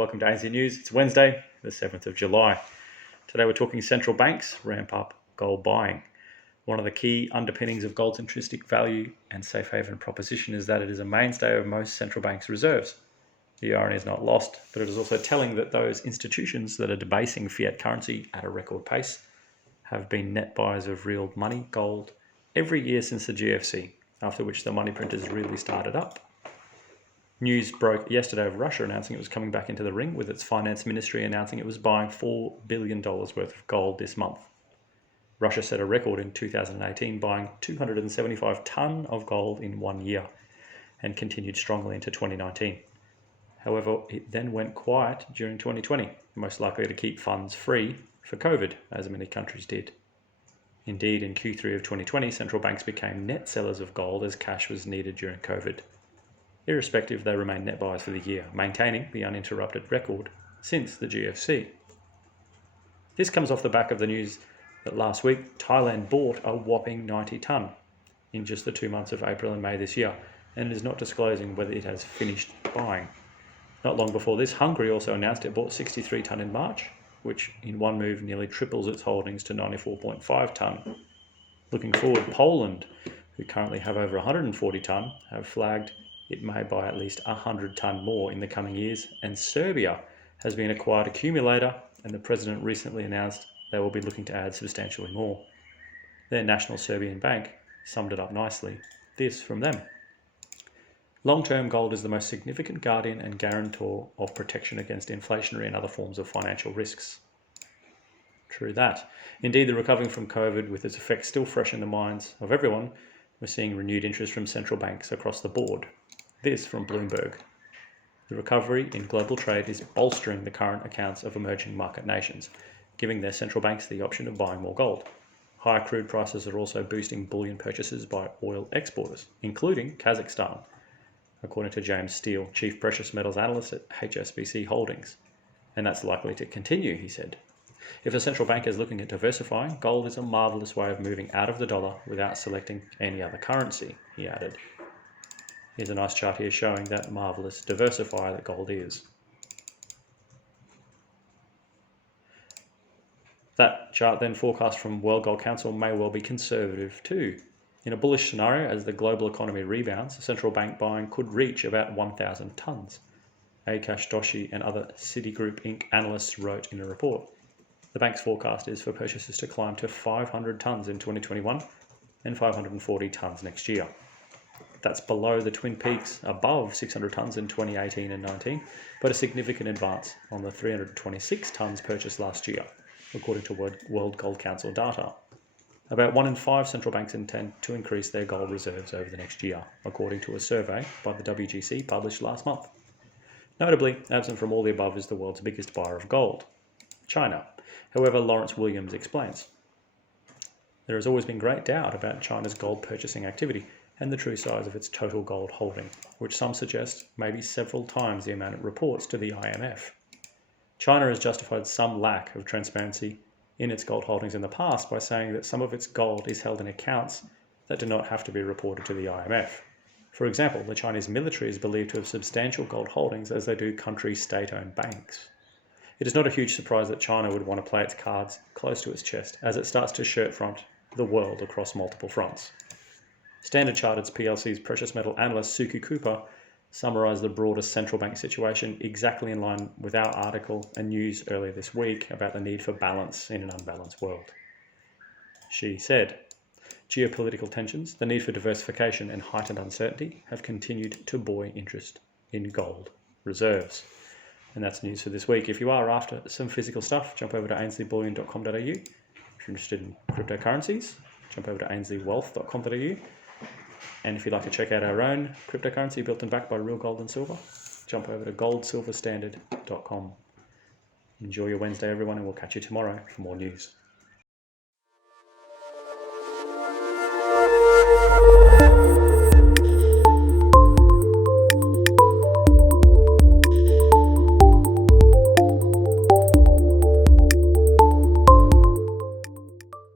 welcome to ANZ News. It's Wednesday, the 7th of July. Today we're talking central banks ramp up gold buying. One of the key underpinnings of gold's intrinsic value and safe haven proposition is that it is a mainstay of most central banks' reserves. The irony is not lost, but it is also telling that those institutions that are debasing fiat currency at a record pace have been net buyers of real money, gold, every year since the GFC, after which the money printers really started up. News broke yesterday of Russia announcing it was coming back into the ring, with its finance ministry announcing it was buying $4 billion worth of gold this month. Russia set a record in 2018, buying 275 tonne of gold in 1 year, and continued strongly into 2019. However, it then went quiet during 2020, most likely to keep funds free for COVID, as many countries did. Indeed, in Q3 of 2020, central banks became net sellers of gold as cash was needed during COVID. Irrespective, they remain net buyers for the year, maintaining the uninterrupted record since the GFC. This comes off the back of the news that last week Thailand bought a whopping 90 tonne in just the 2 months of April and May this year, and is not disclosing whether it has finished buying. Not long before this, Hungary also announced it bought 63 tonne in March, which in one move nearly triples its holdings to 94.5 tonne. Looking forward, Poland, who currently have over 140 tonne, have flagged it may buy at least 100 tonne more in the coming years, and Serbia has been a quiet accumulator, and the president recently announced they will be looking to add substantially more. Their national Serbian bank summed it up nicely. This from them: long-term gold is the most significant guardian and guarantor of protection against inflationary and other forms of financial risks. True that. Indeed, the recovery from COVID, with its effects still fresh in the minds of everyone, we're seeing renewed interest from central banks across the board. This from Bloomberg: the recovery in global trade is bolstering the current accounts of emerging market nations, giving their central banks the option of buying more gold. Higher crude prices are also boosting bullion purchases by oil exporters, including Kazakhstan, according to James Steele, Chief Precious Metals Analyst at HSBC Holdings. And that's likely to continue, he said. If a central bank is looking at diversifying, gold is a marvellous way of moving out of the dollar without selecting any other currency, he added. Here's a nice chart here showing that marvellous diversifier that gold is. That chart then forecast from World Gold Council may well be conservative too. In a bullish scenario, as the global economy rebounds, central bank buying could reach about 1,000 tonnes. Akash Doshi and other Citigroup Inc. analysts wrote in a report. The bank's forecast is for purchases to climb to 500 tonnes in 2021 and 540 tonnes next year. That's below the twin peaks above 600 tonnes in 2018 and 19, but a significant advance on the 326 tonnes purchased last year, according to World Gold Council data. About 1 in 5 central banks intend to increase their gold reserves over the next year, according to a survey by the WGC published last month. Notably, absent from all the above is the world's biggest buyer of gold, China. However, Lawrence Williams explains, there has always been great doubt about China's gold purchasing activity and the true size of its total gold holding, which some suggest may be several times the amount it reports to the IMF. China has justified some lack of transparency in its gold holdings in the past by saying that some of its gold is held in accounts that do not have to be reported to the IMF. For example, the Chinese military is believed to have substantial gold holdings, as they do country state-owned banks. It is not a huge surprise that China would want to play its cards close to its chest as it starts to shirt front the world across multiple fronts. Standard Chartered's PLC's precious metal analyst Suku Cooper summarised the broader central bank situation exactly in line with our article and news earlier this week about the need for balance in an unbalanced world. She said, geopolitical tensions, the need for diversification and heightened uncertainty have continued to buoy interest in gold reserves. And that's news for this week. If you are after some physical stuff, jump over to ainsleyBullion.com.au. If you're interested in cryptocurrencies, jump over to ainsleywealth.com.au. And if you'd like to check out our own cryptocurrency built and backed by real gold and silver, jump over to goldsilverstandard.com. Enjoy your Wednesday, everyone, and we'll catch you tomorrow for more news.